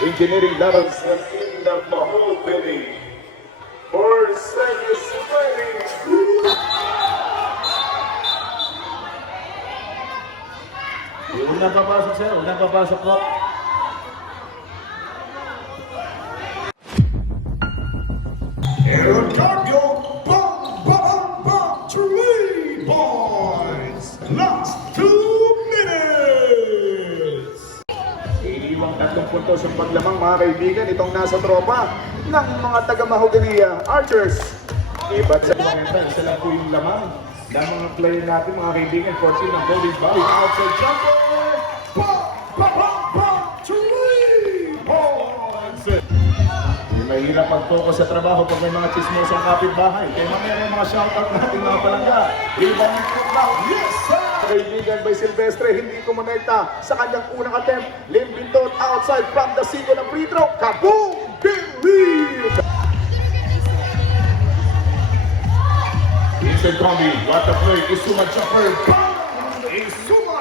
Engineering levels in the Mahogany for Service Ready. Unang papasok sir, unang papasok po. Cardio, bum, bum, bum, 3 points. Last 2 minutes. Iniwang 3 puntos ang paglamang mga kaibigan itong nasa tropa ng mga taga-Mahogany Archers. Iba't sa mga sila po yung lamang ng mga player natin mga kaibigan. 14 ng Golden Valley outside jumper. Bum, bum, bum, bum, 3 points. Mahirap mag-focus sa trabaho pag may mga chismosang kapitbahay. Kaya mamaya may mga shoutout natin mga palangga. Ibang football. Yes, sir. Kaibigan by Silvestre, hindi kumonekta sa kanyang unang attempt. Lim Pintot outside from the single ng free throw. Kaboom! Believe! Vincent Combi, what a play. Isuma Chopper.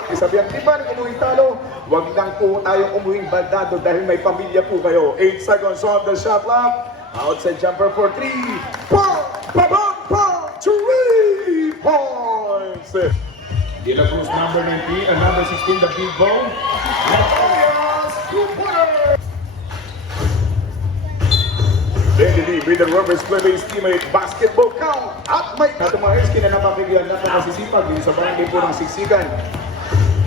Sabi ang iba ng umuwing talo, huwag lang po tayong umuwing bandado dahil may pamilya po kayo. 8 seconds on the shot clock. Outside jumper for 3. Bang! Bang! Bang! 3 points! De La Cruz, number 19, and number 16, the big ball. Bendy Lee with the reverse play by his teammate, basketball count. At may natumayos kinanapakigyan na nakasisipag din sa barangay po ng Siksikan.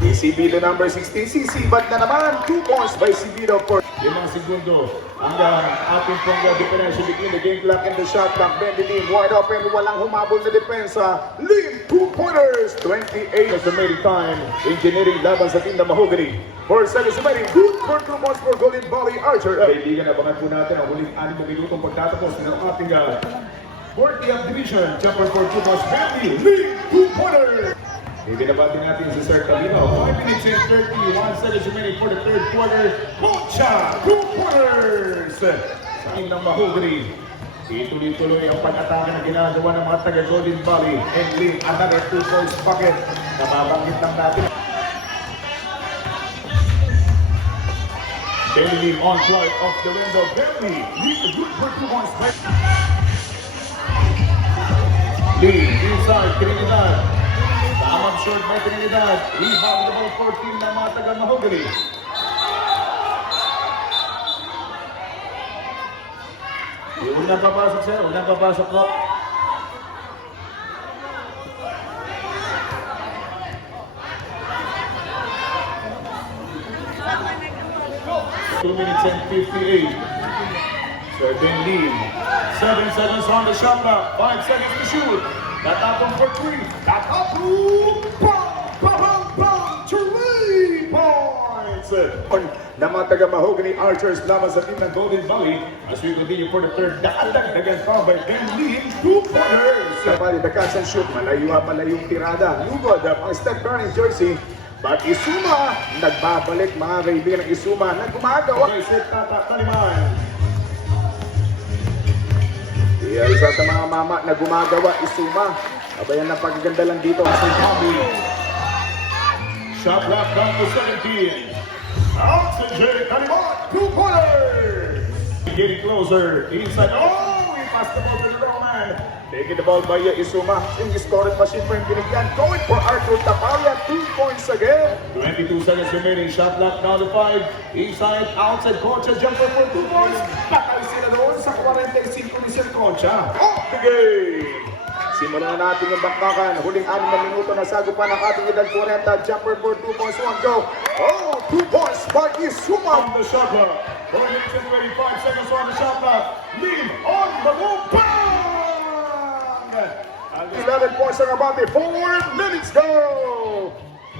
Isibido number 16, sisibat na naman. 2 points by Sibido for 5 segundo. Hanggang ating pong differential between the game clock and the shot clock. Bendy Lee wide open, walang humabol na depensa. Lim, 2-pointers, 28. Estimated time, engineering laban sa team na Mahogany. For second estimating, good for 2 points for Golden Valley Archer. Kaibigan, abangan po natin ang huling 6 na minutong pagtatapos ng ating 40th Division. Jumper for 2 points. Bendy Lee, 2-pointers. Ibinabati natin si Sir Calino. 5 minutes and 31 seconds remaining for the third quarter. Mocha, 2-pointers! Sa team ng Mahogany. Ituloy-tuloy ang pag-atake na ginagawa ng mga taga-Golden Valley. And Lee, another 2 points bucket. Nababanggit lang natin. Benny on flight off the window. Benny, good for 2 points. Lee, inside, Trinidad. Tamang short by Trinidad. Rebound the ball 14 ng mga taga-Mahogany. Unang papasok sir, unang papasok po. Two minutes and 58. Certain lead. 7 seconds on the shot clock. 5 seconds to shoot. Tatapong for 3. Tatapong, bum, bum, bum, bum, 3 points. Na mga taga-Mahogany Archers laban sa team ng Golden Valley as we continue for the third dagdagan pa by Ben Lee, 2-pointers. Kapali the catch and shoot, malayo yung tirada. Lugod ang Steph Curry jersey. But Isuma, nagbabalik mga kaibigan ng Isuma na gumagawa. Okay, set Tata Kaliman. Isa sa mga mama na gumagawa, Isuma. Abayan na pagaganda lang dito. Shot clock down to 17. Out to Jay Kaliman, 2-pointers. Getting closer, inside. Oh, he passed the ball to the wrong man. Taking the ball by Isuma. Yung scoring machine for yung binigyan. Going for Arthur Tapalia. 2 points again. 22 seconds remaining. Shot clock down to 5. Inside, outside, Concha jumper for 2 points. Patay sila doon sa 45 ni Sir Concha. Off the game! Simulan na natin yung bakbakan. Huling 6 na minuto na sagupan ng ating edad 40. Jumper for 2 points. 1 go. Oh, 2 points by Isuma. On the shot clock. 4 minutes and 25 seconds on the shot clock. Lead on the move. Bang! 11 points on about it. 4 minutes go.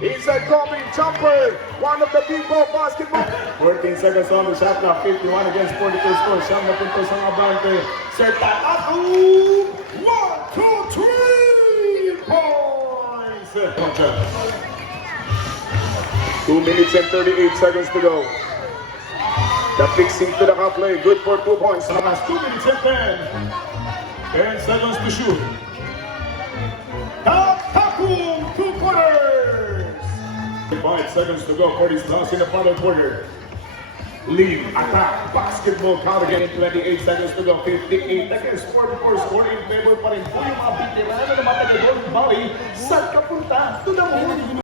Inside coming jumper. One of the big ball basketball. 14 seconds on the shot clock. 51 against 42 score. Siyang na puntos ang abante. Sir Tata. 1, 2, 3 points. 2 minutes and 38 seconds to go. The fixing to the half play. Good for 2 points. Sa last 2 minutes and 10. 10 seconds to shoot. Takum, 2 pointers. 25 seconds to go for this last in the final quarter. Lead, attack, basketball count again in 28 seconds to go. 58 against 44, scoring in favor pa rin po yung mga veterano ng mga taga Golden Valley. Saan ka punta? To the moon!